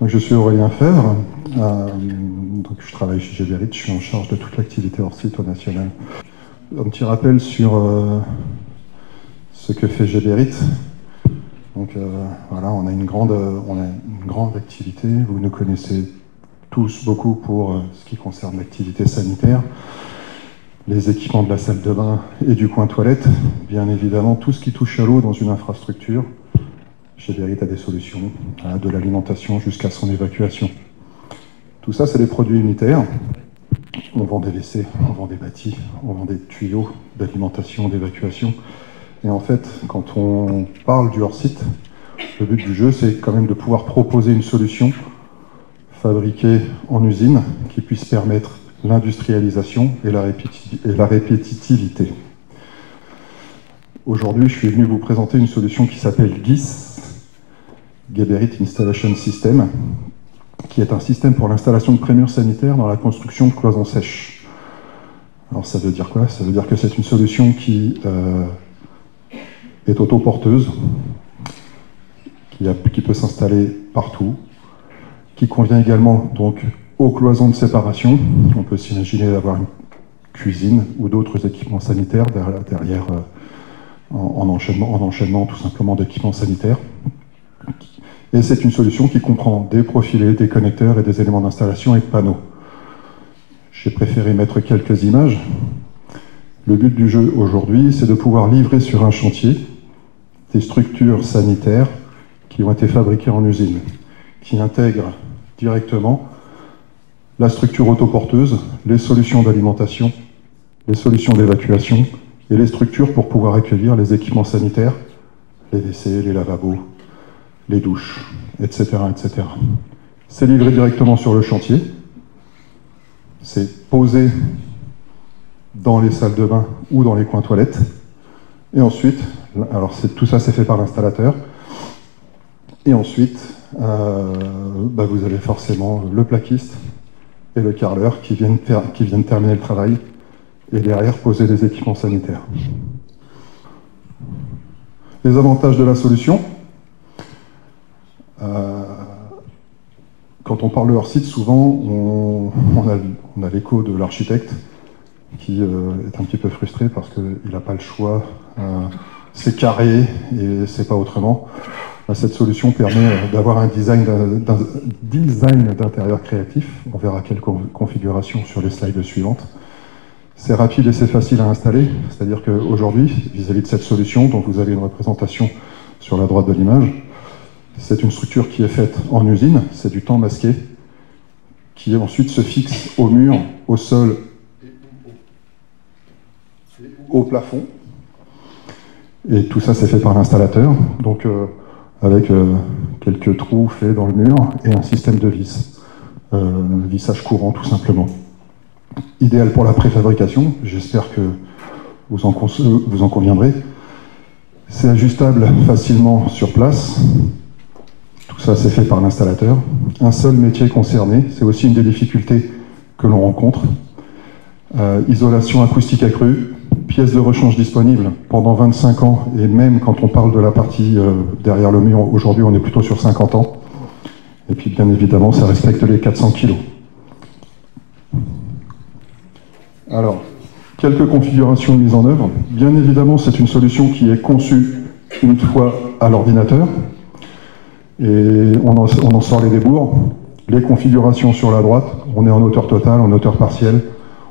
Donc, je suis Aurélien Fèvre, donc je travaille chez Geberit, je suis en charge de toute l'activité hors site au national. Un petit rappel sur ce que fait Geberit. Donc voilà, on a une grande activité, vous nous connaissez tous beaucoup pour ce qui concerne l'activité sanitaire, les équipements de la salle de bain et du coin toilette, bien évidemment tout ce qui touche à l'eau dans une infrastructure. Geberit a des solutions, de l'alimentation jusqu'à son évacuation. Tout ça, c'est des produits unitaires. On vend des WC, on vend des bâtis, on vend des tuyaux d'alimentation, d'évacuation. Et en fait, quand on parle du hors-site, le but du jeu, c'est quand même de pouvoir proposer une solution fabriquée en usine qui puisse permettre l'industrialisation et la répétitivité. Aujourd'hui, je suis venu vous présenter une solution qui s'appelle GIS, Geberit Installation System, qui est un système pour l'installation de prémures sanitaires dans la construction de cloisons sèches. Alors ça veut dire quoi? Ça veut dire que c'est une solution qui est autoporteuse, qui peut s'installer partout, qui convient également donc aux cloisons de séparation. On peut s'imaginer d'avoir une cuisine ou d'autres équipements sanitaires derrière en enchaînement tout simplement d'équipements sanitaires. Et c'est une solution qui comprend des profilés, des connecteurs et des éléments d'installation et de panneaux. J'ai préféré mettre quelques images. Le but du jeu aujourd'hui, c'est de pouvoir livrer sur un chantier des structures sanitaires qui ont été fabriquées en usine, qui intègrent directement la structure autoporteuse, les solutions d'alimentation, les solutions d'évacuation et les structures pour pouvoir accueillir les équipements sanitaires, les WC, les lavabos, les douches, etc., etc. C'est livré directement sur le chantier, c'est posé dans les salles de bain ou dans les coins toilettes, et ensuite, alors tout ça c'est fait par l'installateur, et ensuite vous avez forcément le plaquiste et le carreleur qui viennent terminer le travail et derrière poser les équipements sanitaires. Les avantages de la solution. Quand on parle de hors-site, souvent on a l'écho de l'architecte qui est un petit peu frustré parce qu'il n'a pas le choix. C'est carré et c'est pas autrement. Cette solution permet d'avoir un design d'intérieur créatif. On verra quelle configuration sur les slides suivantes. C'est rapide et c'est facile à installer. C'est-à-dire qu'aujourd'hui, vis-à-vis de cette solution, dont vous avez une représentation sur la droite de l'image, c'est une structure qui est faite en usine, c'est du temps masqué, qui ensuite se fixe au mur, au sol, au plafond. Et tout ça, c'est fait par l'installateur, donc avec quelques trous faits dans le mur et un système de vis, vissage courant tout simplement. Idéal pour la préfabrication, j'espère que vous en conviendrez. C'est ajustable facilement sur place. Tout ça, c'est fait par l'installateur. Un seul métier concerné, c'est aussi une des difficultés que l'on rencontre. Isolation acoustique accrue, pièces de rechange disponibles pendant 25 ans, et même quand on parle de la partie derrière le mur, aujourd'hui on est plutôt sur 50 ans. Et puis bien évidemment, ça respecte les 400 kg. Alors, quelques configurations mises en œuvre. Bien évidemment, c'est une solution qui est conçue une fois à l'ordinateur. Et on en sort les débours. Les configurations sur la droite, on est en hauteur totale, en hauteur partielle.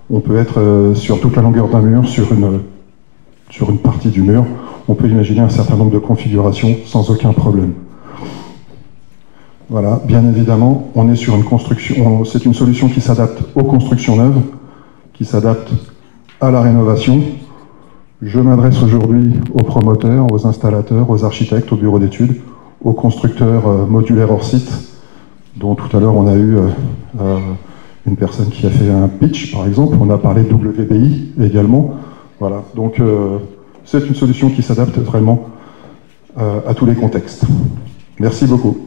On peut être sur toute la longueur d'un mur, sur une partie du mur. On peut imaginer un certain nombre de configurations sans aucun problème. Voilà, bien évidemment, on est sur une construction. C'est une solution qui s'adapte aux constructions neuves, qui s'adapte à la rénovation. Je m'adresse aujourd'hui aux promoteurs, aux installateurs, aux architectes, aux bureaux d'études, aux constructeurs modulaires hors site, dont tout à l'heure on a eu une personne qui a fait un pitch, par exemple. On a parlé de WBI également. Voilà, donc c'est une solution qui s'adapte vraiment à tous les contextes. Merci beaucoup.